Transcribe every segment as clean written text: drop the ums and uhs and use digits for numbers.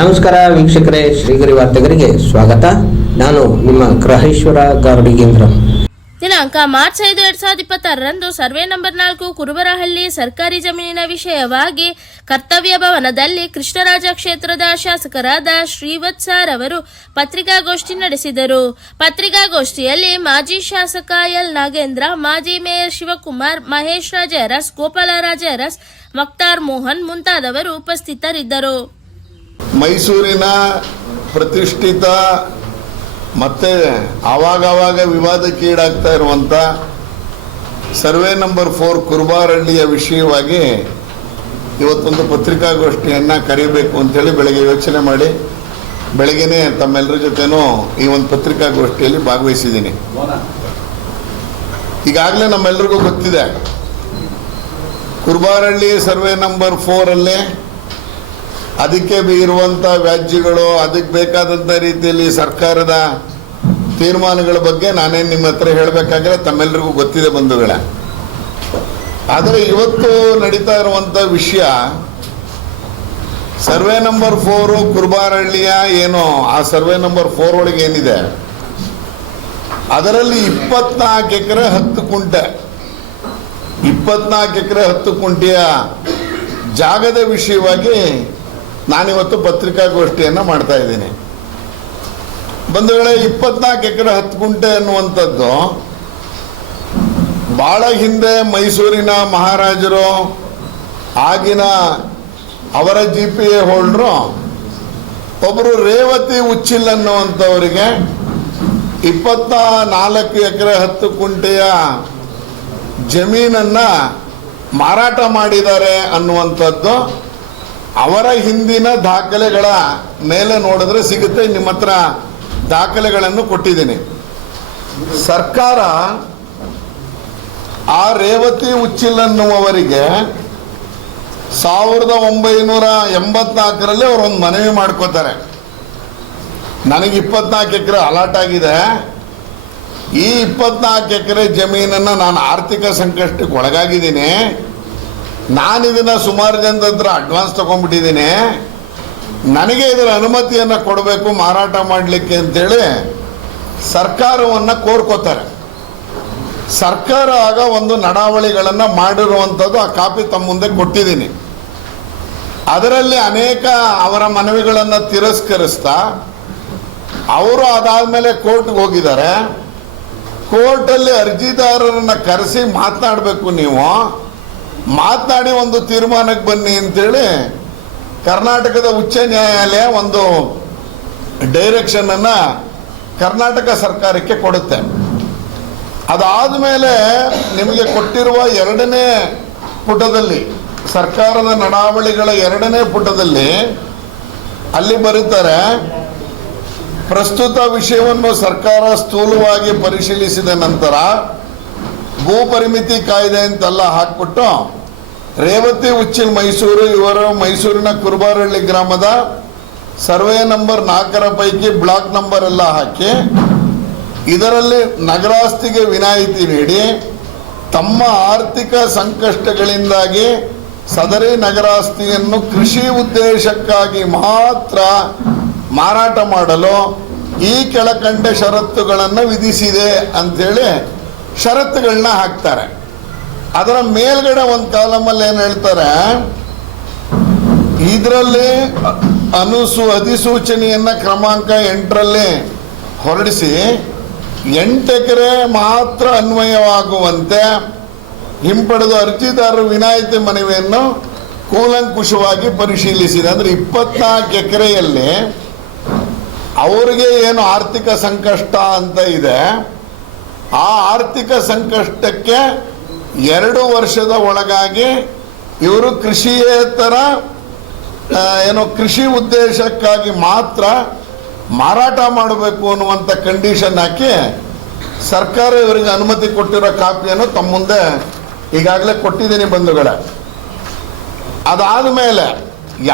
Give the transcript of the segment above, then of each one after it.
ನಮಸ್ಕಾರ ವೀಕ್ಷಕರೇ, ಶ್ರೀಗರಿ ವಾರ್ತೆಗರಿಗೆ ಸ್ವಾಗತ. ನಾನು ನಿಮ್ಮ ಗ್ರಹೇಶ್ವರ ಗಾರುಡಿಗೇಂದ್ರ. ದಿನಾಂಕ ಮಾರ್ಚ್ 5, 2026ರಂದು ಸರ್ವೆ ನಂಬರ್ 4 ಕುರುಬರಹಳ್ಳಿ ಸರ್ಕಾರಿ ಜಮೀನಿನ ವಿಷಯವಾಗಿ ಕರ್ತವ್ಯ ಭವನದಲ್ಲಿ ಕೃಷ್ಣರಾಜ ಕ್ಷೇತ್ರದ ಶಾಸಕರಾದ ಶ್ರೀವತ್ಸರವರು ಪತ್ರಿಕಾಗೋಷ್ಠಿ ನಡೆಸಿದರು. ಪತ್ರಿಕಾಗೋಷ್ಠಿಯಲ್ಲಿ ಮಾಜಿ ಶಾಸಕ ಎಲ್ ನಾಗೇಂದ್ರ, ಮಾಜಿ ಮೇಯರ್ ಶಿವಕುಮಾರ್, ಮಹೇಶ್ ರಾಜ ಅರಸ್, ಗೋಪಾಲರಾಜ ಅರಸ್, ಮಕ್ತಾರ್ ಮೋಹನ್ ಮುಂತಾದವರು ಉಪಸ್ಥಿತರಿದ್ದರು. ಮೈಸೂರಿನ ಪ್ರತಿಷ್ಠಿತ ಮತ್ತೆ ಆವಾಗವಾಗ ವಿವಾದಕ್ಕೀಡಾಗ್ತಾ ಇರುವಂಥ ಸರ್ವೆ ನಂಬರ್ 4 ಕುರುಬರಹಳ್ಳಿಯ ವಿಷಯವಾಗಿ ಇವತ್ತೊಂದು ಪತ್ರಿಕಾಗೋಷ್ಠಿಯನ್ನು ಕರೀಬೇಕು ಅಂತೇಳಿ ಬೆಳಗ್ಗೆ ಯೋಚನೆ ಮಾಡಿ ಬೆಳಗ್ಗೆನೇ ತಮ್ಮೆಲ್ಲರ ಜೊತೆನೂ ಈ ಒಂದು ಪತ್ರಿಕಾಗೋಷ್ಠಿಯಲ್ಲಿ ಭಾಗವಹಿಸಿದ್ದೀನಿ. ಈಗಾಗಲೇ ನಮ್ಮೆಲ್ಲರಿಗೂ ಗೊತ್ತಿದೆ, ಕುರುಬರಹಳ್ಳಿ ಸರ್ವೆ ನಂಬರ್ 4 ಅದಕ್ಕೆ ಇರುವಂಥ ವ್ಯಾಜ್ಯಗಳು, ಅದಕ್ಕೆ ಬೇಕಾದಂಥ ರೀತಿಯಲ್ಲಿ ಸರ್ಕಾರದ ತೀರ್ಮಾನಗಳ ಬಗ್ಗೆ ನಾನೇನು ನಿಮ್ಮ ಹತ್ರ ಹೇಳಬೇಕಾದ್ರೆ ತಮ್ಮೆಲ್ಲರಿಗೂ ಗೊತ್ತಿದೆ ಬಂಧುಗಳೇ. ಆದರೆ ಇವತ್ತು ನಡೀತಾ ಇರುವಂಥ ವಿಷಯ ಸರ್ವೆ ನಂಬರ್ 4 ಕುರುಬರಹಳ್ಳಿಯ ಏನು ಆ ಸರ್ವೆ ನಂಬರ್ 4 ಒಳಗೆ ಏನಿದೆ ಅದರಲ್ಲಿ 24 ಎಕರೆ 10 ಕುಂಟೆ 24 ಎಕರೆ 10 ಕುಂಟೆಯ ಜಾಗದ ವಿಷಯವಾಗಿ ನಾನಿವತ್ತು ಪತ್ರಿಕಾಗೋಷ್ಠಿಯನ್ನು ಮಾಡ್ತಾ ಇದ್ದೀನಿ. ಬಂಧುಗಳೇ, 24 ಎಕರೆ 10 ಕುಂಟೆ ಅನ್ನುವಂಥದ್ದು ಭಾಳ ಹಿಂದೆ ಮೈಸೂರಿನ ಮಹಾರಾಜರು ಆಗಿನ ಅವರ GPA ಹೋಲ್ಡ್ರು ಒಬ್ಬರು ರೇವತಿ ಉಚ್ಚಿಲ್ ಅನ್ನುವಂಥವರಿಗೆ 24 ಎಕರೆ 10 ಕುಂಟೆಯ ಜಮೀನನ್ನು ಮಾರಾಟ ಮಾಡಿದ್ದಾರೆ ಅನ್ನುವಂಥದ್ದು ಅವರ ಹಿಂದಿನ ದಾಖಲೆಗಳ ಮೇಲೆ ನೋಡಿದ್ರೆ ಸಿಗುತ್ತೆ. ನಿಮ್ಮ ಹತ್ರ ದಾಖಲೆಗಳನ್ನು ಕೊಟ್ಟಿದ್ದೀನಿ. ಸರ್ಕಾರ ಆ ರೇವತಿ ಉಚ್ಚಿಲ್ ಅನ್ನುವವರಿಗೆ 1984ರಲ್ಲಿ ಅವರೊಂದು ಮನವಿ ಮಾಡ್ಕೋತಾರೆ, ನನಗೆ 24 ಎಕರೆ ಅಲಾಟ್ ಆಗಿದೆ, ಈ 24 ಎಕರೆ ಜಮೀನನ್ನು ನಾನು ಆರ್ಥಿಕ ಸಂಕಷ್ಟಕ್ಕೆ ಒಳಗಾಗಿದ್ದೀನಿ, ನಾನು ಇದನ್ನು ಸುಮಾರು ಜನದ ಹತ್ರ ಅಡ್ವಾನ್ಸ್ ತೊಗೊಂಡ್ಬಿಟ್ಟಿದ್ದೀನಿ, ನನಗೆ ಇದರ ಅನುಮತಿಯನ್ನು ಕೊಡಬೇಕು ಮಾರಾಟ ಮಾಡಲಿಕ್ಕೆ ಅಂತೇಳಿ ಸರ್ಕಾರವನ್ನು ಕೋರ್ಕೋತಾರೆ. ಸರ್ಕಾರ ಆಗ ಒಂದು ನಡಾವಳಿಗಳನ್ನು ಮಾಡಿರುವಂಥದ್ದು ಆ ಕಾಪಿ ತಮ್ಮ ಮುಂದೆ ಕೊಟ್ಟಿದ್ದೀನಿ. ಅದರಲ್ಲಿ ಅನೇಕ ಅವರ ಮನವಿಗಳನ್ನು ತಿರಸ್ಕರಿಸ್ತಾ ಅವರು ಅದಾದಮೇಲೆ ಕೋರ್ಟ್ಗೆ ಹೋಗಿದ್ದಾರೆ. ಕೋರ್ಟಲ್ಲಿ ಅರ್ಜಿದಾರರನ್ನು ಕರೆಸಿ ಮಾತನಾಡಬೇಕು, ನೀವು ಮಾತನಾಡಿ ಒಂದು ತೀರ್ಮಾನಕ್ಕೆ ಬನ್ನಿ ಅಂತೇಳಿ ಕರ್ನಾಟಕದ ಉಚ್ಚ ನ್ಯಾಯಾಲಯ ಒಂದು ಡೈರೆಕ್ಷನನ್ನು ಕರ್ನಾಟಕ ಸರ್ಕಾರಕ್ಕೆ ಕೊಡುತ್ತೆ. ಅದಾದ ಮೇಲೆ ನಿಮಗೆ ಕೊಟ್ಟಿರುವ 2ನೇ ಪುಟದಲ್ಲಿ, ಸರ್ಕಾರದ ನಡಾವಳಿಗಳ 2ನೇ ಪುಟದಲ್ಲಿ ಅಲ್ಲಿ ಬರೀತಾರೆ, ಪ್ರಸ್ತುತ ವಿಷಯವನ್ನು ಸರ್ಕಾರ ಸ್ಥೂಲವಾಗಿ ಪರಿಶೀಲಿಸಿದ ನಂತರ ಭೂ ಪರಿಮಿತಿ ಕಾಯ್ದೆ ಅಂತೆಲ್ಲ ಹಾಕ್ಬಿಟ್ಟು ರೇವತಿ ಉಚ್ಚಿಲ್ ಮೈಸೂರು ಇವರು ಮೈಸೂರಿನ ಕುರುಬರಹಳ್ಳಿ ಗ್ರಾಮದ ಸರ್ವೆ ನಂಬರ್ 4 ಪೈಕಿ ಬ್ಲಾಕ್ ನಂಬರ್ ಎಲ್ಲ ಹಾಕಿ ಇದರಲ್ಲಿ ನಗರಾಸ್ತಿಗೆ ವಿನಾಯಿತಿ ನೀಡಿ ತಮ್ಮ ಆರ್ಥಿಕ ಸಂಕಷ್ಟಗಳಿಂದಾಗಿ ಸದರಿ ನಗರಾಸ್ತಿಯನ್ನು ಕೃಷಿ ಉದ್ದೇಶಕ್ಕಾಗಿ ಮಾತ್ರ ಮಾರಾಟ ಮಾಡಲು ಈ ಕೆಳಕಂಡ ಷರತ್ತುಗಳನ್ನು ವಿಧಿಸಿದೆ ಅಂಥೇಳಿ ಷರತ್ತುಗಳನ್ನ ಹಾಕ್ತಾರೆ. ಅದರ ಮೇಲ್ಗಡೆ ಒಂದು ಕಾಲಮಲ್ಲಿ ಏನು ಹೇಳ್ತಾರೆ, ಇದರಲ್ಲಿ ಅಧಿಸೂಚನೆಯನ್ನು ಕ್ರಮಾಂಕ 8ರಲ್ಲಿ ಹೊರಡಿಸಿ 8 ಎಕರೆ ಮಾತ್ರ ಅನ್ವಯವಾಗುವಂತೆ ಹಿಂಪಡೆದು ಅರ್ಜಿದಾರರು ವಿನಾಯಿತಿ ಮನವಿಯನ್ನು ಕೂಲಂಕುಷವಾಗಿ ಪರಿಶೀಲಿಸಿದೆ. ಅಂದರೆ 24 ಎಕರೆಯಲ್ಲಿ ಅವರಿಗೆ ಏನು ಆರ್ಥಿಕ ಸಂಕಷ್ಟ ಅಂತ ಇದೆ, ಆ ಆರ್ಥಿಕ ಸಂಕಷ್ಟಕ್ಕೆ 2 ವರ್ಷದ ಒಳಗಾಗಿ ಇವರು ಕೃಷಿಯೇತರ ಕೃಷಿ ಉದ್ದೇಶಕ್ಕಾಗಿ ಮಾತ್ರ ಮಾರಾಟ ಮಾಡಬೇಕು ಅನ್ನುವಂಥ ಕಂಡೀಷನ್ ಹಾಕಿ ಸರ್ಕಾರ ಇವರಿಗೆ ಅನುಮತಿ ಕೊಟ್ಟಿರೋ ಕಾಪಿಯನ್ನು ತಮ್ಮ ಮುಂದೆ ಈಗಾಗಲೇ ಕೊಟ್ಟಿದ್ದೀನಿ ಬಂಧುಗಳೇ. ಅದಾದ ಮೇಲೆ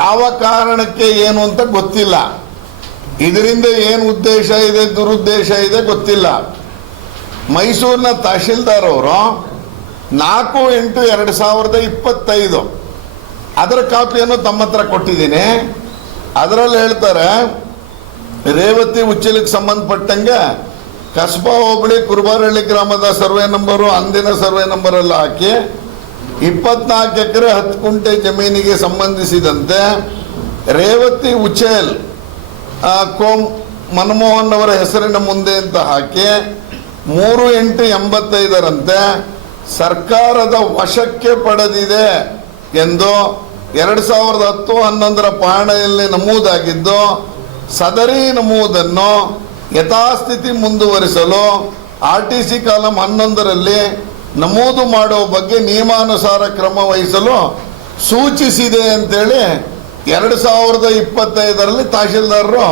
ಯಾವ ಕಾರಣಕ್ಕೆ ಏನು ಅಂತ ಗೊತ್ತಿಲ್ಲ, ಇದರಿಂದ ಏನು ಉದ್ದೇಶ ಇದೆ ದುರುದ್ದೇಶ ಇದೆ ಗೊತ್ತಿಲ್ಲ. ಮೈಸೂರಿನ ತಹಶೀಲ್ದಾರ್ ಅವರು 4/8/2025 ಅದರ ಕಾಪಿಯನ್ನು ತಮ್ಮ ಹತ್ರ ಕೊಟ್ಟಿದ್ದೀನಿ. ಅದರಲ್ಲಿ ಹೇಳ್ತಾರೆ, ರೇವತಿ ಉಚ್ಚಲಿಗೆ ಸಂಬಂಧಪಟ್ಟಂಗೆ ಕಸ್ಬಾ ಹೋಬಳಿ ಕುರುಬಾರಹಳ್ಳಿ ಗ್ರಾಮದ ಸರ್ವೆ ನಂಬರು ಅಂದಿನ ಸರ್ವೆ ನಂಬರ್ ಎಲ್ಲ ಹಾಕಿ 24 ಎಕರೆ 10 ಕುಂಟೆ ಜಮೀನಿಗೆ ಸಂಬಂಧಿಸಿದಂತೆ ರೇವತಿ ಉಚೇಲ್ ಕೋಮ್ ಮನಮೋಹನ್ ಅವರ ಹೆಸರಿನ ಮುಂದೆ ಅಂತ ಹಾಕಿ 3/8/85ರಂತೆ ಸರ್ಕಾರದ ವಶಕ್ಕೆ ಪಡೆದಿದೆ ಎಂದು 2010-11 ಪಾಣೆಯಲ್ಲಿ ನಮೂದಾಗಿದ್ದು, ಸದರಿ ನಮೂದನ್ನು ಯಥಾಸ್ಥಿತಿ ಮುಂದುವರಿಸಲು RTC ಕಾಲಂ 11ರಲ್ಲಿ ನಮೂದು ಮಾಡುವ ಬಗ್ಗೆ ನಿಯಮಾನುಸಾರ ಕ್ರಮ ವಹಿಸಲು ಸೂಚಿಸಿದೆ ಅಂತೇಳಿ 2025ರಲ್ಲಿ ತಹಶೀಲ್ದಾರರು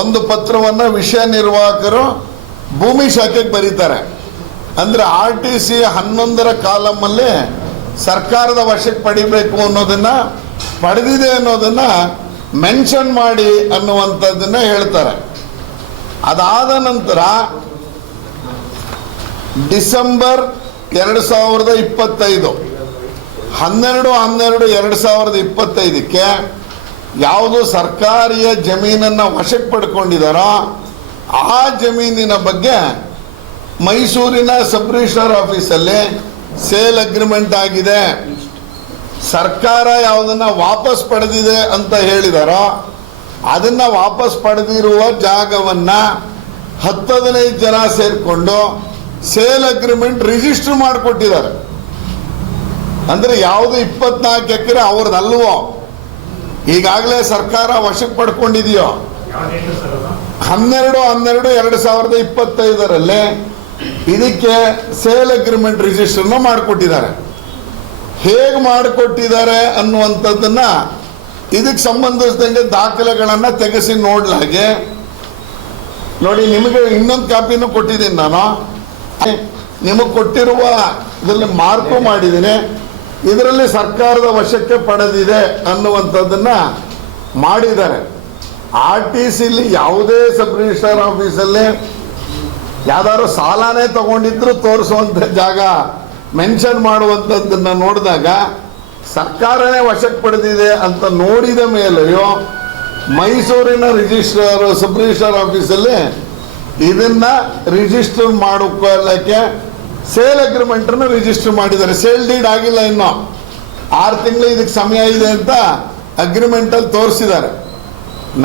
ಒಂದು ಪತ್ರವನ್ನು ವಿಷಯ ನಿರ್ವಾಹಕರು ಭೂಮಿ ಶಾಖೆಗೆ ಬರೀತಾರೆ. ಅಂದರೆ RTC 11ರ ಕಾಲಮಲ್ಲಿ ಸರ್ಕಾರದ ವಶಕ್ಕೆ ಪಡಿಬೇಕು ಅನ್ನೋದನ್ನ, ಪಡೆದಿದೆ ಅನ್ನೋದನ್ನ ಮೆನ್ಷನ್ ಮಾಡಿ ಅನ್ನುವಂಥದ್ದನ್ನ ಹೇಳ್ತಾರೆ. ಅದಾದ ನಂತರ ಡಿಸೆಂಬರ್ 2025 12/12/2025ಕ್ಕೆ ಯಾವುದು ಸರ್ಕಾರಿಯ ಜಮೀನನ್ನು ವಶಕ್ಕೆ ಪಡ್ಕೊಂಡಿದ್ದಾರೋ ಆ ಜಮೀನಿನ ಬಗ್ಗೆ ಮೈಸೂರಿನ ಸಬ್ ರಿಜಿಸ್ಟ್ರಾರ್ ಆಫೀಸಲ್ಲಿ ಸೇಲ್ ಅಗ್ರಿಮೆಂಟ್ ಆಗಿದೆ. ಸರ್ಕಾರ ಯಾವುದನ್ನ ವಾಪಸ್ ಪಡೆದಿದೆ ಅಂತ ಹೇಳಿದಾರೋ ಅದನ್ನ ವಾಪಸ್ ಪಡೆದಿರುವ ಜಾಗವನ್ನ 10-15 ಜನ ಸೇರಿಕೊಂಡು ಸೇಲ್ ಅಗ್ರಿಮೆಂಟ್ ರಿಜಿಸ್ಟರ್ ಮಾಡಿಕೊಟ್ಟಿದ್ದಾರೆ. ಅಂದ್ರೆ ಯಾವುದು 24 ಎಕರೆ ಅವ್ರದ್ದಲ್ವೋ, ಈಗಾಗಲೇ ಸರ್ಕಾರ ವಶಕ್ಕೆ ಪಡ್ಕೊಂಡಿದೆಯೋ 12/12/2025ರಲ್ಲಿ ಇದಕ್ಕೆ ಸೇಲ್ ಅಗ್ರಿಮೆಂಟ್ ರಿಜಿಸ್ಟರ್ನ ಮಾಡಿಕೊಟ್ಟಿದ್ದಾರೆ. ಹೇಗೆ ಮಾಡಿಕೊಟ್ಟಿದ್ದಾರೆ ಅನ್ನುವಂಥದ್ದನ್ನ ಇದಕ್ಕೆ ಸಂಬಂಧಿಸಿದಂಗೆ ದಾಖಲೆಗಳನ್ನು ತೆಗೆಸಿ ನೋಡ್ಲಾಗೆ ನೋಡಿ. ನಿಮಗೆ ಇನ್ನೊಂದು ಕಾಪಿನೂ ಕೊಟ್ಟಿದ್ದೀನಿ ನಾನು, ನಿಮಗೆ ಕೊಟ್ಟಿರುವ ಇದರಲ್ಲಿ ಮಾರ್ಕು ಮಾಡಿದ್ದೀನಿ. ಇದರಲ್ಲಿ ಸರ್ಕಾರದ ವಶಕ್ಕೆ ಪಡೆದಿದೆ ಅನ್ನುವಂಥದ್ದನ್ನ ಮಾಡಿದ್ದಾರೆ. RTCಲಿ ಯಾವುದೇ ಸಬ್ ರಿಜಿಸ್ಟ್ರಾರ್ ಆಫೀಸಲ್ಲಿ ಯಾವ್ದಾದ್ರು ಸಾಲನೇ ತಗೊಂಡಿದ್ರು ತೋರಿಸುವಂಥ ಜಾಗ ಮೆನ್ಷನ್ ಮಾಡುವಂಥದ್ದನ್ನ ನೋಡಿದಾಗ ಸರ್ಕಾರನೇ ವಶಕ್ಕೆ ಪಡೆದಿದೆ ಅಂತ ನೋಡಿದ ಮೇಲೆಯೋ ಮೈಸೂರಿನ ರಿಜಿಸ್ಟ್ರಾರ್ ಸಬ್ ರಿಜಿಸ್ಟ್ರಾರ್ ಆಫೀಸಲ್ಲಿ ಇದನ್ನ ರಿಜಿಸ್ಟರ್ ಮಾಡಿಕೊಳ್ಳಕ್ಕೆ ಸೇಲ್ ಅಗ್ರಿಮೆಂಟನ್ನು ರಿಜಿಸ್ಟರ್ ಮಾಡಿದ್ದಾರೆ. ಸೇಲ್ ಡೀಡ್ ಆಗಿಲ್ಲ, ಇನ್ನು 6 ತಿಂಗಳು ಇದಕ್ಕೆ ಸಮಯ ಇದೆ ಅಂತ ಅಗ್ರಿಮೆಂಟಲ್ಲಿ ತೋರಿಸಿದ್ದಾರೆ.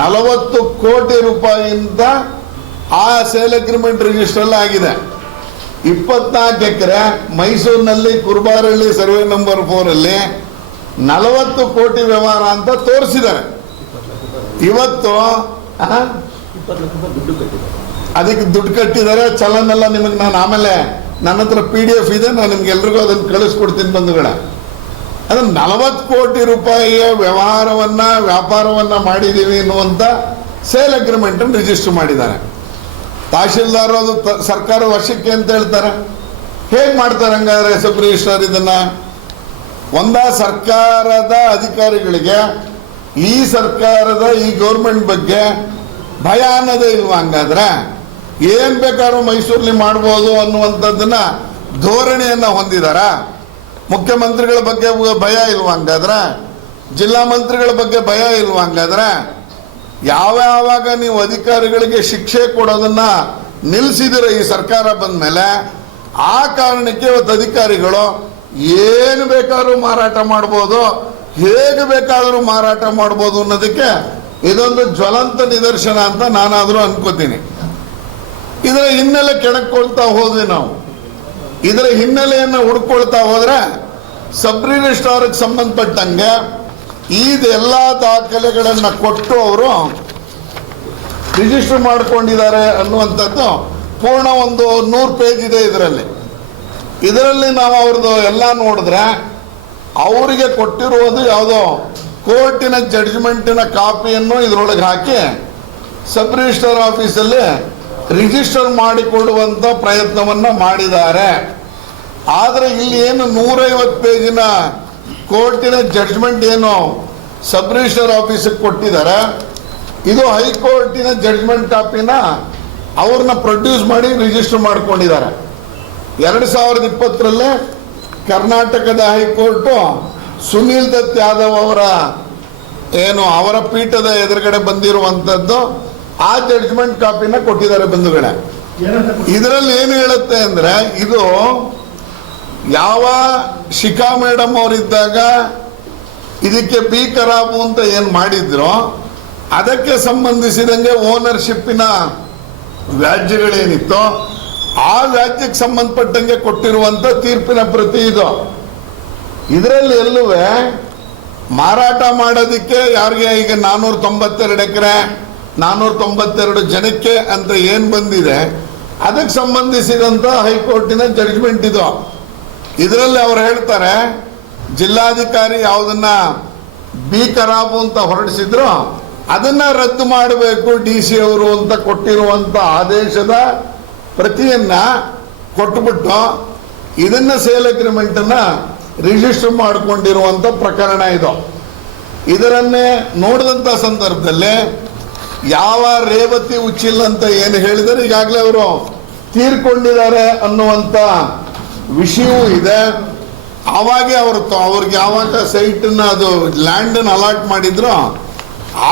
40 ಕೋಟಿ ರೂಪಾಯಿಯಿಂದ ಆ ಸೇಲ್ ಅಗ್ರಿಮೆಂಟ್ ರಿಜಿಸ್ಟರ್ ಆಗಿದೆ. 24 ಎಕರೆ ಮೈಸೂರಿನಲ್ಲಿ ಕುರುಬಾರಹಳ್ಳಿ ಸರ್ವೆ ನಂಬರ್ 4ಅಲ್ಲಿ 40 ಕೋಟಿ ವ್ಯವಹಾರ ಅಂತ ತೋರಿಸಿದ್ದಾರೆ. ಇವತ್ತು ಅದಕ್ಕೆ ದುಡ್ಡು ಕಟ್ಟಿದ್ದಾರೆ. ಚಲನೆಲ್ಲ ನಿಮಗೆ ನಾನು ಆಮೇಲೆ ನನ್ನ ಹತ್ರ PDF ಇದೆ, ನಾನು ನಿಮ್ಗೆ ಎಲ್ರಿಗೂ ಅದನ್ನು ಕಳಿಸ್ಕೊಡ್ತೀನಿ ಬಂಧುಗಳ. ಅದು 40 ಕೋಟಿ ರೂಪಾಯಿಯ ವ್ಯಾಪಾರವನ್ನ ಮಾಡಿದ್ದೀವಿ ಅನ್ನುವಂಥ ಸೇಲ್ ಅಗ್ರಿಮೆಂಟ್ ಅನ್ನು ರಿಜಿಸ್ಟರ್ ಮಾಡಿದ್ದಾರೆ. ತಹಶೀಲ್ದಾರ್ ಅದು ಸರ್ಕಾರ ವರ್ಷಕ್ಕೆ ಅಂತ ಹೇಳ್ತಾರೆ. ಹೇಗೆ ಮಾಡ್ತಾರೆ ಹಂಗಾದ್ರೆ ಸಬ್ ರಿಜಿಸ್ಟ್ರಾರ್ ಇದನ್ನ? ಸರ್ಕಾರದ ಅಧಿಕಾರಿಗಳಿಗೆ ಈ ಸರ್ಕಾರದ ಈ ಗೌರ್ಮೆಂಟ್ ಬಗ್ಗೆ ಭಯ ಅನ್ನೋದೇ ಇಲ್ವಾ? ಹಂಗಾದ್ರೆ ಏನ್ ಬೇಕಾದ್ರೂ ಮೈಸೂರಲ್ಲಿ ಮಾಡ್ಬೋದು ಅನ್ನುವಂಥದ್ದನ್ನ ಧೋರಣೆಯನ್ನ ಹೊಂದಿದಾರ. ಮುಖ್ಯಮಂತ್ರಿಗಳ ಬಗ್ಗೆ ಭಯ ಇಲ್ವಾ? ಹಂಗಾದ್ರೆ ಜಿಲ್ಲಾ ಮಂತ್ರಿಗಳ ಬಗ್ಗೆ ಭಯ ಇಲ್ವಾ? ಹಂಗಾದ್ರೆ ಯಾವಾಗ ನೀವು ಅಧಿಕಾರಿಗಳಿಗೆ ಶಿಕ್ಷೆ ಕೊಡೋದನ್ನ ನಿಲ್ಲಿಸಿದಿರ ಈ ಸರ್ಕಾರ ಬಂದ ಮೇಲೆ, ಆ ಕಾರಣಕ್ಕೆ ಇವತ್ತು ಅಧಿಕಾರಿಗಳು ಏನು ಬೇಕಾದ್ರೂ ಮಾರಾಟ ಮಾಡ್ಬೋದು, ಹೇಗೆ ಬೇಕಾದರೂ ಮಾರಾಟ ಮಾಡ್ಬೋದು ಅನ್ನೋದಕ್ಕೆ ಇದೊಂದು ಜ್ವಲಂತ ನಿದರ್ಶನ ಅಂತ ನಾನಾದರೂ ಅನ್ಕೋತೀನಿ. ಇದರ ಹಿನ್ನೆಲೆ ಕೆಣಕೊಳ್ತಾ ಹೋದ್ವಿ ನಾವು. ಇದರ ಹಿನ್ನೆಲೆಯನ್ನು ಹುಡ್ಕೊಳ್ತಾ ಹೋದ್ರೆ ಸಬ್ ರಿಜಿಸ್ಟ್ರಾರ್ಗೆ ಸಂಬಂಧಪಟ್ಟಂಗೆ ಇದೆಲ್ಲ ದಾಖಲೆಗಳನ್ನು ಕೊಟ್ಟು ಅವರು ರಿಜಿಸ್ಟರ್ ಮಾಡ್ಕೊಂಡಿದ್ದಾರೆ ಅನ್ನುವಂಥದ್ದು ಪೂರ್ಣ ಒಂದು 100 ಪೇಜ್ ಇದೆ ಇದರಲ್ಲಿ ನಾವು ಅವ್ರದ್ದು ಎಲ್ಲ ನೋಡಿದ್ರೆ ಅವರಿಗೆ ಕೊಟ್ಟಿರುವುದು ಯಾವುದೋ ಕೋರ್ಟಿನ ಜಡ್ಜ್ಮೆಂಟಿನ ಕಾಪಿಯನ್ನು ಇದರೊಳಗೆ ಹಾಕಿ ಸಬ್ ರಿಜಿಸ್ಟ್ರಾರ್ ಆಫೀಸಲ್ಲಿ ರಿಜಿಸ್ಟರ್ ಮಾಡಿಕೊಡುವಂಥ ಪ್ರಯತ್ನವನ್ನು ಮಾಡಿದ್ದಾರೆ. ಆದರೆ ಇಲ್ಲಿ ಏನು 150 ಪೇಜಿನ ಕೋರ್ಟಿನ ಜಡ್ಜ್ಮೆಂಟ್ ಏನು ಸಬ್ ರಿಜಿಸ್ಟ್ರಾರ್ ಆಫೀಸಿಗೆ ಕೊಟ್ಟಿದ್ದಾರೆ, ಇದು ಹೈಕೋರ್ಟಿನ ಜಡ್ಜ್ಮೆಂಟ್ ಕಾಪಿನ ಅವ್ರನ್ನ ಪ್ರೊಡ್ಯೂಸ್ ಮಾಡಿ ರಿಜಿಸ್ಟರ್ ಮಾಡ್ಕೊಂಡಿದ್ದಾರೆ. 2020ರಲ್ಲೇ ಕರ್ನಾಟಕದ ಹೈಕೋರ್ಟು ಸುನೀಲ್ ದತ್ ಯಾದವ್ ಅವರ ಏನು ಅವರ ಪೀಠದ ಎದುರುಗಡೆ ಬಂದಿರುವಂಥದ್ದು ಆ ಜಡ್ಜ್ಮೆಂಟ್ ಕಾಪಿನ ಕೊಟ್ಟಿದ್ದಾರೆ ಬಂಧುಗಳೇ. ಇದರಲ್ಲಿ ಏನು ಹೇಳುತ್ತೆ ಅಂದ್ರೆ, ಇದು ಯಾವ ಶಿಖಾ ಮೇಡಮ್ ಅವರಿದ್ದಾಗ ಇದಕ್ಕೆ ಬಿ ಖರಾಬು ಅಂತ ಏನು ಮಾಡಿದ್ರು ಅದಕ್ಕೆ ಸಂಬಂಧಿಸಿದಂಗೆ ಓನರ್ಶಿಪ್ಪಿನ ವ್ಯಾಜ್ಯಗಳೇನಿತ್ತು ಆ ವ್ಯಾಜ್ಯಕ್ಕೆ ಸಂಬಂಧಪಟ್ಟಂಗೆ ಕೊಟ್ಟಿರುವಂತ ತೀರ್ಪಿನ ಪ್ರತಿ ಇದು. ಇದರಲ್ಲಿ ಎಲ್ಲುವೆ ಮಾರಾಟ ಮಾಡೋದಕ್ಕೆ ಯಾರಿಗೆ ಈಗ 492 ಎಕರೆ 492 ಜನಕ್ಕೆ ಅಂತ ಏನು ಬಂದಿದೆ ಅದಕ್ಕೆ ಸಂಬಂಧಿಸಿದಂತ ಹೈಕೋರ್ಟಿನ ಜಡ್ಜ್ಮೆಂಟ್ ಇದು. ಇದರಲ್ಲಿ ಅವ್ರು ಹೇಳ್ತಾರೆ, ಜಿಲ್ಲಾಧಿಕಾರಿ ಯಾವುದನ್ನ ಬಿ ಖರಾಬು ಅಂತ ಹೊರಡಿಸಿದ್ರು ಅದನ್ನ ರದ್ದು ಮಾಡಬೇಕು DC ಅವರು ಅಂತ ಕೊಟ್ಟಿರುವಂತ ಆದೇಶದ ಪ್ರತಿಯನ್ನ ಕೊಟ್ಟುಬಿಟ್ಟು ಇದನ್ನ ಸೇಲ್ ಅಗ್ರಿಮೆಂಟ್ ಅನ್ನ ರಿಜಿಸ್ಟರ್ ಮಾಡಿಕೊಂಡಿರುವಂತ ಪ್ರಕರಣ ಇದು. ಇದರನ್ನೇ ನೋಡಿದಂತ ಸಂದರ್ಭದಲ್ಲಿ ಯಾವ ರೇವತಿ ಉಚ್ಚಿಲ್ ಅಂತ ಏನು ಹೇಳಿದರೆ ಈಗಾಗಲೇ ಅವರು ತೀರ್ಕೊಂಡಿದ್ದಾರೆ ಅನ್ನುವಂತ ವಿಷಯವೂ ಇದೆ. ಆವಾಗ ಅವ್ರಿಗೆ ಯಾವಾಗ ಸೈಟನ್ನ ಅದು ಲ್ಯಾಂಡನ್ನು ಅಲಾಟ್ ಮಾಡಿದ್ರು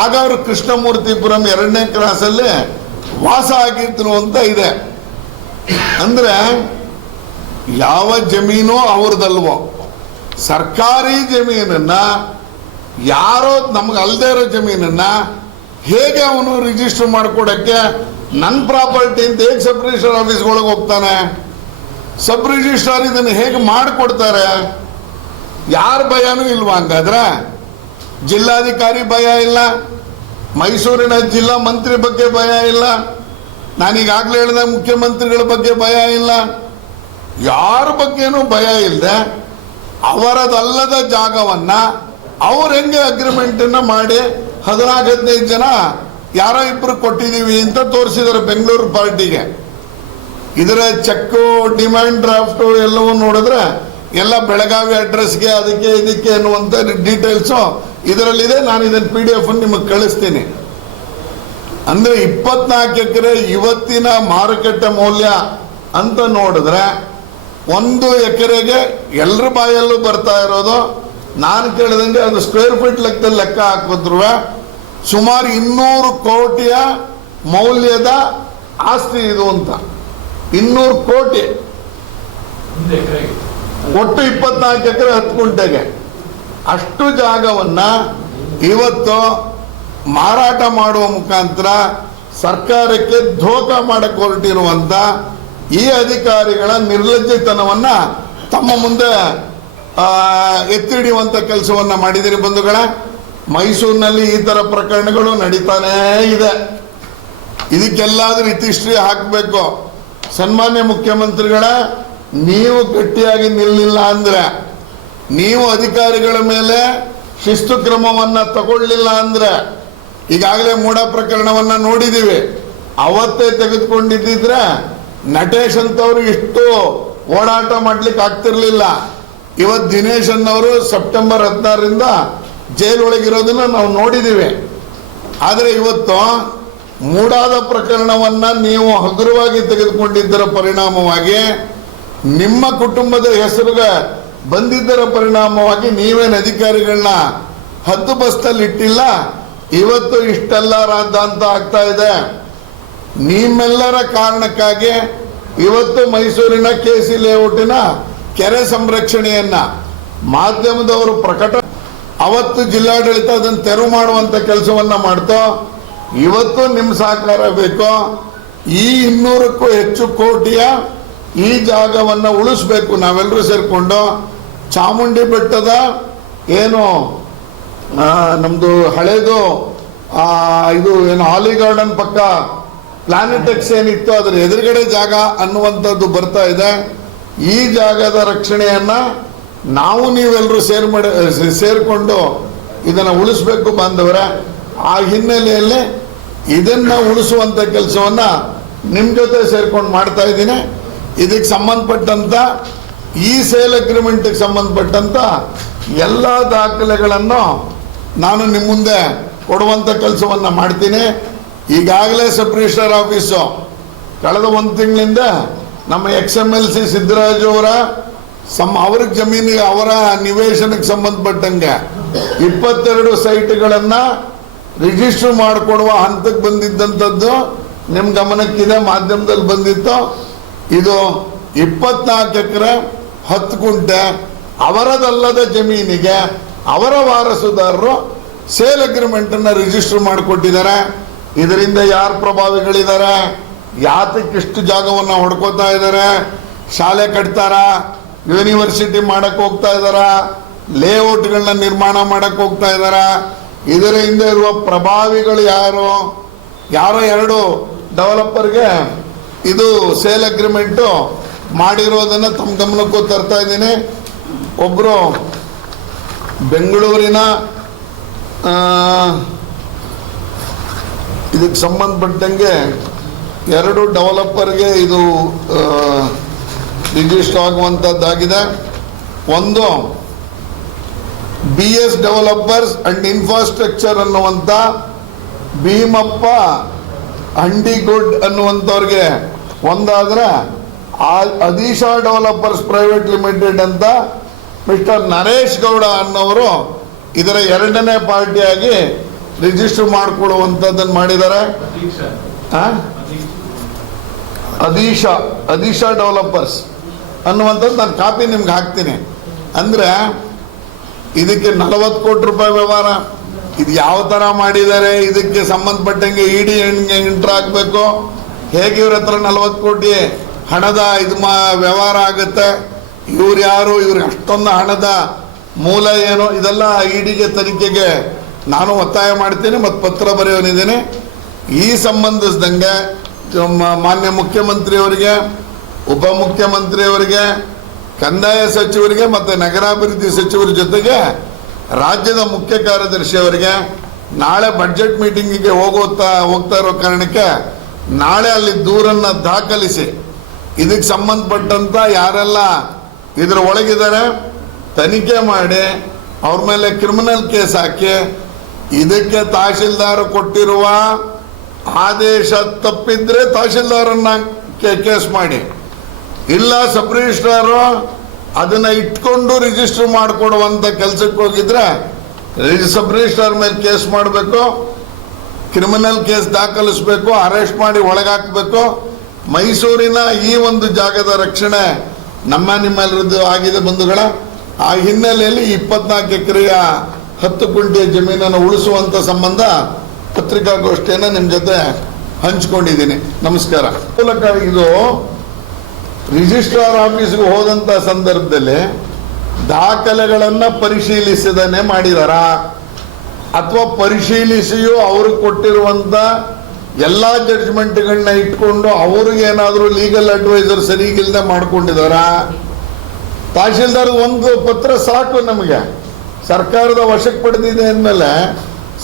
ಆಗ ಅವರು ಕೃಷ್ಣಮೂರ್ತಿಪುರಂ 2ನೇ ಕ್ರಾಸಲ್ಲಿ ವಾಸ ಆಗಿದ್ರು ಅಂತ ಇದೆ. ಅಂದ್ರೆ ಯಾವ ಜಮೀನು ಅವ್ರದಲ್ವೋ ಸರ್ಕಾರಿ ಜಮೀನನ್ನ ಯಾರೋ ನಮ್ಗೆ ಅಲ್ದೇ ಇರೋ ಜಮೀನನ್ನ ಹೇಗೆ ಅವನು ರಿಜಿಸ್ಟರ್ ಮಾಡ್ಕೊಡಕ್ಕೆ ನನ್ನ ಪ್ರಾಪರ್ಟಿ ಅಂತ ಹೇಗೆ ಸಬ್ ರಿಜಿಸ್ಟರ್ ಆಫೀಸ್ಗಳಿಗೆ ಹೋಗ್ತಾನೆ? ಸಬ್ ರಿಜಿಸ್ಟ್ರಾರ್ ಇದನ್ನು ಹೇಗೆ ಮಾಡಿಕೊಡ್ತಾರೆ? ಯಾರ ಭಯನೂ ಇಲ್ವಾ? ಹಂಗಾದ್ರೆ ಜಿಲ್ಲಾಧಿಕಾರಿ ಭಯ ಇಲ್ಲ, ಮೈಸೂರಿನ ಜಿಲ್ಲಾ ಮಂತ್ರಿ ಬಗ್ಗೆ ಭಯ ಇಲ್ಲ, ನಾನೀಗಾಗಲೇ ಹೇಳಿದ ಮುಖ್ಯಮಂತ್ರಿಗಳ ಬಗ್ಗೆ ಭಯ ಇಲ್ಲ, ಯಾರ ಬಗ್ಗೆನೂ ಭಯ ಇಲ್ಲದೆ ಅವರದಲ್ಲದ ಜಾಗವನ್ನ ಅವ್ರು ಹೆಂಗೆ ಅಗ್ರಿಮೆಂಟನ್ನು ಮಾಡಿ 14-15 ಜನ ಯಾರೋ ಇಬ್ಬರು ಕೊಟ್ಟಿದ್ದೀವಿ ಅಂತ ತೋರಿಸಿದ್ದಾರೆ ಬೆಂಗಳೂರು ಪಾರ್ಟಿಗೆ. ಇದರ ಚೆಕ್ಕು ಡಿಮ್ಯಾಂಡ್ ಡ್ರಾಫ್ಟು ಎಲ್ಲವೂ ನೋಡಿದ್ರೆ ಎಲ್ಲ ಬೆಳಗಾವಿ ಅಡ್ರೆಸ್ಗೆ ಅದಕ್ಕೆ ಇದಕ್ಕೆ ಅನ್ನುವಂಥ ಡೀಟೇಲ್ಸು ಇದರಲ್ಲಿದೆ. ನಾನು ಇದನ್ನು PDF ನಿಮಗೆ ಕಳಿಸ್ತೀನಿ. ಅಂದರೆ 24 ಎಕರೆ ಇವತ್ತಿನ ಮಾರುಕಟ್ಟೆ ಮೌಲ್ಯ ಅಂತ ನೋಡಿದ್ರೆ 1 ಎಕರೆಗೆ ಎಲ್ಲರ ಬಾಯಲ್ಲೂ ಬರ್ತಾ ಇರೋದು, ನಾನು ಕೇಳಿದಂಗೆ ಅದು ಸ್ಕ್ವೇರ್ ಫೀಟ್ ಲೆಕ್ಕದಲ್ಲಿ ಲೆಕ್ಕ ಹಾಕಿದ್ರು ಸುಮಾರು 200 ಕೋಟಿಯ ಮೌಲ್ಯದ ಆಸ್ತಿ ಇದು ಅಂತ. 200 ಕೋಟಿ ಒಟ್ಟು 24 ಎಕರೆ 10 ಗುಂಟೆಗೆ ಅಷ್ಟು ಜಾಗವನ್ನ ಇವತ್ತು ಮಾರಾಟ ಮಾಡುವ ಮುಖಾಂತರ ಸರ್ಕಾರಕ್ಕೆ ಧೋಖ ಮಾಡಕ್ಕೆ ಹೊರಟಿರುವಂತ ಈ ಅಧಿಕಾರಿಗಳ ನಿರ್ಲಜ್ಜಿತನವನ್ನ ತಮ್ಮ ಮುಂದೆ ಎತ್ತಿ ಹಿಡಿಯುವಂತ ಕೆಲಸವನ್ನ ಮಾಡಿದಿರಿ ಬಂಧುಗಳ. ಮೈಸೂರಿನಲ್ಲಿ ಈ ತರ ಪ್ರಕರಣಗಳು ನಡೀತಾನೇ ಇದೆ. ಇದಕ್ಕೆಲ್ಲಾದ್ರೂ ಇತಿಶ್ರೀ ಹಾಕಬೇಕು. ಸನ್ಮಾನ್ಯ ಮುಖ್ಯಮಂತ್ರಿಗಳ, ನೀವು ಗಟ್ಟಿಯಾಗಿ ನಿಲ್ಲಿಲ್ಲ ಅಂದ್ರೆ, ನೀವು ಅಧಿಕಾರಿಗಳ ಮೇಲೆ ಶಿಸ್ತು ಕ್ರಮವನ್ನ ತಗೊಳ್ಳಿಲ್ಲ ಅಂದ್ರೆ, ಈಗಾಗಲೇ ಮೂಡ ಪ್ರಕರಣವನ್ನ ನೋಡಿದೀವಿ, ಅವತ್ತೇ ತೆಗೆದುಕೊಂಡಿದ್ದಿದ್ರೆ ನಟೇಶ್ ಅಂತವ್ರು ಇಷ್ಟು ಓಡಾಟ ಮಾಡ್ಲಿಕ್ಕೆ ಆಗ್ತಿರ್ಲಿಲ್ಲ. ಇವತ್ತು ದಿನೇಶ್ ಅನ್ನವರು ಸೆಪ್ಟೆಂಬರ್ 16ರಿಂದ ಜೈಲೊಳಗಿರೋದನ್ನ ನಾವು ನೋಡಿದ್ದೀವಿ. ಆದರೆ ಇವತ್ತು ಮೂಡಾದ ಪ್ರಕರಣವನ್ನ ನೀವು ಹಗುರವಾಗಿ ತೆಗೆದುಕೊಂಡಿದ್ದರ ಪರಿಣಾಮವಾಗಿ, ನಿಮ್ಮ ಕುಟುಂಬದ ಹೆಸರುಗೆ ಬಂದಿದ್ದರ ಪರಿಣಾಮವಾಗಿ ನೀವೇನು ಅಧಿಕಾರಿಗಳನ್ನ ಹದ್ದುಬಸ್ತಲ್ಲಿ ಇಟ್ಟಿಲ್ಲ. ಇವತ್ತು ಇಷ್ಟೆಲ್ಲ ರಾದ್ದಾಂತ ಆಗ್ತಾ ಇದೆ. ನಿಮ್ಮೆಲ್ಲರ ಕಾರಣಕ್ಕಾಗಿ ಇವತ್ತು ಮೈಸೂರಿನ KC ಲೇಔಟಿನ ಕೆರೆ ಸಂರಕ್ಷಣೆಯನ್ನ ಮಾಧ್ಯಮದವರು ಅವತ್ತು ಜಿಲ್ಲಾಡಳಿತ ಅದನ್ನು ತೆರವು ಮಾಡುವಂತ ಕೆಲಸವನ್ನ ಮಾಡ್ತೋ. ಇವತ್ತು ನಿಮ್ಮ ಸಹಕಾರ ಬೇಕು. ಈ 200ಕ್ಕೂ ಹೆಚ್ಚು ಕೋಟಿಯ ಈ ಜಾಗವನ್ನ ಉಳಿಸ್ಬೇಕು. ನಾವೆಲ್ಲರೂ ಸೇರ್ಕೊಂಡು ಚಾಮುಂಡಿ ಬೆಟ್ಟದ ಏನು ನಮ್ದು ಹಳೇದು ಇದು ಏನು ಹಾಲಿ ಗಾರ್ಡನ್ ಪಕ್ಕ ಪ್ಲಾನೆಟೆಕ್ಸ್ ಏನಿತ್ತು ಅದರ ಎದುರುಗಡೆ ಜಾಗ ಅನ್ನುವಂಥದ್ದು ಬರ್ತಾ ಇದೆ. ಈ ಜಾಗದ ರಕ್ಷಣೆಯನ್ನ ನಾವು ನೀವೆಲ್ಲರೂ ಸೇರ್ಕೊಂಡು ಇದನ್ನ ಉಳಿಸ್ಬೇಕು ಬಾಂಧವರೇ. ಆ ಹಿನ್ನೆಲೆಯಲ್ಲಿ ಇದನ್ನ ಉಳಿಸುವಂತ ಕೆಲಸವನ್ನ ನಿಮ್ಮ ಜೊತೆ ಸೇರ್ಕೊಂಡು ಮಾಡ್ತಾ ಇದ್ದೀನಿ. ಇದಕ್ಕೆ ಸಂಬಂಧಪಟ್ಟಂತ ಈ ಸೇಲ್ ಅಗ್ರಿಮೆಂಟ್ಗೆ ಸಂಬಂಧಪಟ್ಟಂತ ಎಲ್ಲ ದಾಖಲೆಗಳನ್ನು ನಾನು ನಿಮ್ಮ ಮುಂದೆ ಕೊಡುವಂತ ಕೆಲಸವನ್ನ ಮಾಡ್ತೀನಿ. ಈಗಾಗಲೇ ಸಬ್ ರಿಜಿಸ್ಟ್ರಾರ್ ಆಫೀಸು ಕಳೆದ 1 ತಿಂಗಳಿಂದ ನಮ್ಮ XMLC ಸಿದ್ದರಾಜು ಅವರ ಅವ್ರಿಗೆ ಜಮೀನಿಗೆ ಅವರ ನಿವೇಶನಕ್ಕೆ ಸಂಬಂಧಪಟ್ಟಂಗೆ 22 ಸೈಟ್ಗಳನ್ನು ರಿಜಿಸ್ಟರ್ ಮಾಡಿಕೊಡುವ ಹಂತಕ್ಕೆ ಬಂದಿದ್ದಂಥದ್ದು ನಿಮ್ಮ ಗಮನಕ್ಕಿದೆ, ಮಾಧ್ಯಮದಲ್ಲಿ ಬಂದಿತ್ತು. ಇದು 24 ಎಕರೆ 10 ಗುಂಟೆ ಅವರದಲ್ಲದ ಜಮೀನಿಗೆ ಅವರ ವಾರಸುದಾರರು ಸೇಲ್ ಅಗ್ರಿಮೆಂಟನ್ನು ರಿಜಿಸ್ಟರ್ ಮಾಡಿಕೊಟ್ಟಿದ್ದಾರೆ. ಇದರಿಂದ ಯಾರು ಪ್ರಭಾವಿಗಳಿದ್ದಾರೆ, ಯಾತಕ್ಕಿಷ್ಟು ಜಾಗವನ್ನು ಹೊಡ್ಕೋತಾ ಇದ್ದಾರೆ, ಶಾಲೆ ಕಟ್ತಾರ, ಯೂನಿವರ್ಸಿಟಿ ಮಾಡಕ್ಕೆ ಹೋಗ್ತಾ ಇದ್ದಾರ, ಲೇಔಟ್ಗಳನ್ನ ನಿರ್ಮಾಣ ಮಾಡಕ್ಕೆ ಹೋಗ್ತಾ ಇದ್ದಾರ, ಇದರ ಹಿಂದೆ ಇರುವ ಪ್ರಭಾವಿಗಳು ಯಾರೋ 2 ಡೆವಲಪರ್ಗೆ ಇದು ಸೇಲ್ ಅಗ್ರಿಮೆಂಟು ಮಾಡಿರೋದನ್ನು ತಮ್ಮ ಗಮನಕ್ಕೂ ತರ್ತಾ ಇದ್ದೀನಿ. ಒಬ್ಬರು ಬೆಂಗಳೂರಿನ ಇದಕ್ಕೆ ಸಂಬಂಧಪಟ್ಟಂಗೆ 2 ಡೆವಲಪರ್ಗೆ ಇದು ರಿಜಿಸ್ಟರ್ ಆಗುವಂಥದ್ದಾಗಿದೆ. ಒಂದು BS ಡೆವಲಪರ್ಸ್ ಅಂಡ್ ಇನ್ಫ್ರಾಸ್ಟ್ರಕ್ಚರ್ ಅನ್ನುವಂಥ ಭೀಮಪ್ಪ ಹಂಡಿಗುಡ್ ಅನ್ನುವಂಥವ್ರಿಗೆ ಒಂದಾದರೆ, ಅದೀಶಾ ಡೆವಲಪರ್ಸ್ ಪ್ರೈವೇಟ್ ಲಿಮಿಟೆಡ್ ಅಂತ ಮಿಸ್ಟರ್ ನರೇಶ್ ಗೌಡ ಅನ್ನೋರು ಇದರ 2ನೇ ಪಾರ್ಟಿಯಾಗಿ ರಿಜಿಸ್ಟರ್ ಮಾಡಿಕೊಡುವಂಥದ್ದನ್ನು ಮಾಡಿದ್ದಾರೆ. ಅದೀಶಾ ಡೆವಲಪರ್ಸ್ ಅನ್ನುವಂಥದ್ದು ನಾನು ಕಾಪಿ ನಿಮ್ಗೆ ಹಾಕ್ತೀನಿ. ಅಂದರೆ ಇದಕ್ಕೆ 40 ಕೋಟಿ ರೂಪಾಯಿ ವ್ಯವಹಾರ. ಇದು ಯಾವ ಥರ ಮಾಡಿದ್ದಾರೆ, ಇದಕ್ಕೆ ಸಂಬಂಧಪಟ್ಟಂಗೆ ಇಡಿ ಎಂಟ್ರ್ ಆಗಬೇಕು, ಹೇಗೆ ಇವ್ರ ಹತ್ರ 40 ಕೋಟಿ ಹಣದ ವ್ಯವಹಾರ ಆಗುತ್ತೆ, ಇವ್ರು ಯಾರು, ಇವ್ರಿಗೆ ಅಷ್ಟೊಂದು ಹಣದ ಮೂಲ ಏನು, ಇದೆಲ್ಲ ಇಡಿಗೆ ತನಿಖೆಗೆ ನಾನು ಒತ್ತಾಯ ಮಾಡ್ತೀನಿ ಮತ್ತು ಪತ್ರ ಬರೆಯೋನಿದ್ದೀನಿ. ಈ ಸಂಬಂಧಿಸಿದಂಗೆ ಮಾನ್ಯ ಮುಖ್ಯಮಂತ್ರಿಯವರಿಗೆ, ಉಪಮುಖ್ಯಮಂತ್ರಿಯವರಿಗೆ, ಕಂದಾಯ ಸಚಿವರಿಗೆ ಮತ್ತು ನಗರಾಭಿವೃದ್ಧಿ ಸಚಿವರ ಜೊತೆಗೆ ರಾಜ್ಯದ ಮುಖ್ಯ ಕಾರ್ಯದರ್ಶಿಯವರಿಗೆ ನಾಳೆ ಬಡ್ಜೆಟ್ ಮೀಟಿಂಗಿಗೆ ಹೋಗ್ತಾ ಇರೋ ಕಾರಣಕ್ಕೆ ನಾಳೆ ಅಲ್ಲಿ ದೂರನ್ನು ದಾಖಲಿಸಿ ಇದಕ್ಕೆ ಸಂಬಂಧಪಟ್ಟಂಥ ಯಾರೆಲ್ಲ ಇದರ ಒಳಗಿದ್ದಾರೆ ತನಿಖೆ ಮಾಡಿ ಅವ್ರ ಮೇಲೆ ಕ್ರಿಮಿನಲ್ ಕೇಸ್ ಹಾಕಿ ಇದಕ್ಕೆ ತಹಶೀಲ್ದಾರ್ ಕೊಟ್ಟಿರುವ ಆದೇಶ ತಪ್ಪಿದ್ರೆ ತಹಶೀಲ್ದಾರನ್ನ ಕೇಸ್ ಮಾಡಿ, ಇಲ್ಲ ಸಬ್ ರಿಜಿಸ್ಟ್ರಾರು ಅದನ್ನು ಇಟ್ಕೊಂಡು ರಿಜಿಸ್ಟರ್ ಮಾಡಿಕೊಡುವಂಥ ಕೆಲಸಕ್ಕೆ ಹೋಗಿದ್ರೆ ಸಬ್ ರಿಜಿಸ್ಟ್ರಾರ್ ಮೇಲೆ ಕೇಸ್ ಮಾಡಬೇಕು, ಕ್ರಿಮಿನಲ್ ಕೇಸ್ ದಾಖಲಿಸಬೇಕು, ಅರೆಸ್ಟ್ ಮಾಡಿ ಒಳಗಾಕಬೇಕು. ಮೈಸೂರಿನ ಈ ಒಂದು ಜಾಗದ ರಕ್ಷಣೆ ನಿಮ್ಮೆಲ್ಲರದ್ದು ಆಗಿದೆ ಬಂಧುಗಳ. ಆ ಹಿನ್ನೆಲೆಯಲ್ಲಿ 24 ಎಕರೆಯ 10 ಗುಂಟೆ ಜಮೀನನ್ನು ಉಳಿಸುವಂಥ ಸಂಬಂಧ ಪತ್ರಿಕಾಗೋಷ್ಠಿಯನ್ನು ನಿಮ್ಮ ಜೊತೆ ಹಂಚ್ಕೊಂಡಿದ್ದೀನಿ. ನಮಸ್ಕಾರ. ಮೂಲಕ ಇದು ರಿಜಿಸ್ಟ್ರಾರ್ ಆಫೀಸ್ಗೆ ಹೋದಂಥ ಸಂದರ್ಭದಲ್ಲಿ ದಾಖಲೆಗಳನ್ನು ಪರಿಶೀಲಿಸದೇ ಮಾಡಿದಾರ, ಅಥವಾ ಪರಿಶೀಲಿಸಿಯೂ ಅವರು ಕೊಟ್ಟಿರುವಂಥ ಎಲ್ಲ ಜಡ್ಜ್ಮೆಂಟ್ಗಳನ್ನ ಇಟ್ಕೊಂಡು ಅವ್ರಿಗೇನಾದರೂ ಲೀಗಲ್ ಅಡ್ವೈಸರ್ ಸರಿಗಿಲ್ಲದೆ ಮಾಡ್ಕೊಂಡಿದಾರ. ತಹಶೀಲ್ದಾರ್ ಒಂದು ಪತ್ರ ಸಾಕು ನಮಗೆ. ಸರ್ಕಾರದ ವಶಕ್ಕೆ ಪಡೆದಿದೆ ಅಂದಮೇಲೆ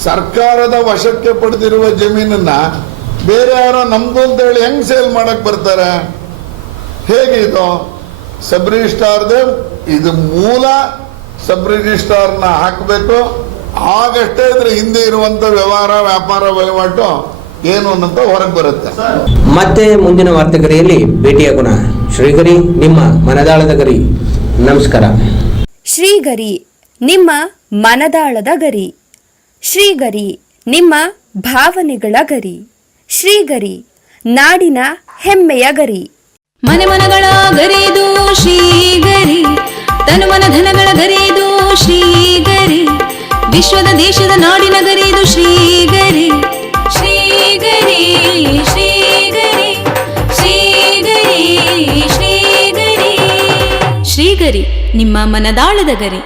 ಸರ್ಕಾರದ ವಶಕ್ಕೆ ಪಡೆದಿರುವ ಜಮೀನನ್ನ ಬೇರೆ ಯಾರೋ ನಮ್ದು ಅಂತೇಳಿ ಹೆಂಗೆ ಸೇಲ್ ಮಾಡಕ್ಕೆ ಬರ್ತಾರೆ? ಹೇಗೆ ಇದು? ಸಬ್ ರಿಜಿಸ್ಟ್ರಾರ್ದೇ ಇದು ಮೂಲ, ಸಬ್ ರಿಜಿಸ್ಟ್ರಾರ್ನ ಹಾಕಬೇಕು. ಆಗಷ್ಟೇ ಇದ್ರ ಹಿಂದೆ ಇರುವಂಥ ವ್ಯಾಪಾರ ವಹಿವಾಟು ಏನು ಅನ್ನೋಂಥ ಹೊರಗೆ ಬರುತ್ತೆ. ಮತ್ತೆ ಮುಂದಿನ ವಾರ್ತೆಗರಿಯಲ್ಲಿ ಭೇಟಿಯಾಗೋಣ. ಶ್ರೀಗರಿ, ನಿಮ್ಮ ಮನದಾಳದ ಗರಿ. ನಮಸ್ಕಾರ. ಶ್ರೀಗರಿ, ನಿಮ್ಮ ಮನದಾಳದ ಗರಿ. ಶ್ರೀಗರಿ, ನಿಮ್ಮ ಭಾವನೆಗಳ ಗರಿ. ಶ್ರೀಗರಿ, ನಾಡಿನ ಹೆಮ್ಮೆಯ ಗರಿ. ಮನೆ ಮನಗಳ ಗರಿದು ಶ್ರೀಗರಿ, ತನು ಮನ ಧನಗಳ ಗರಿದು ಶ್ರೀಗರಿ, ವಿಶ್ವದ ದೇಶದ ನಾಡಿನ ಗರಿದು ಶ್ರೀಗರಿ. ಶ್ರೀಗರಿ ಶ್ರೀಗರಿ ಶ್ರೀಗರಿ ಶ್ರೀಗರಿ ಶ್ರೀಗರಿ, ನಿಮ್ಮ ಮನದಾಳದ ಗರಿ.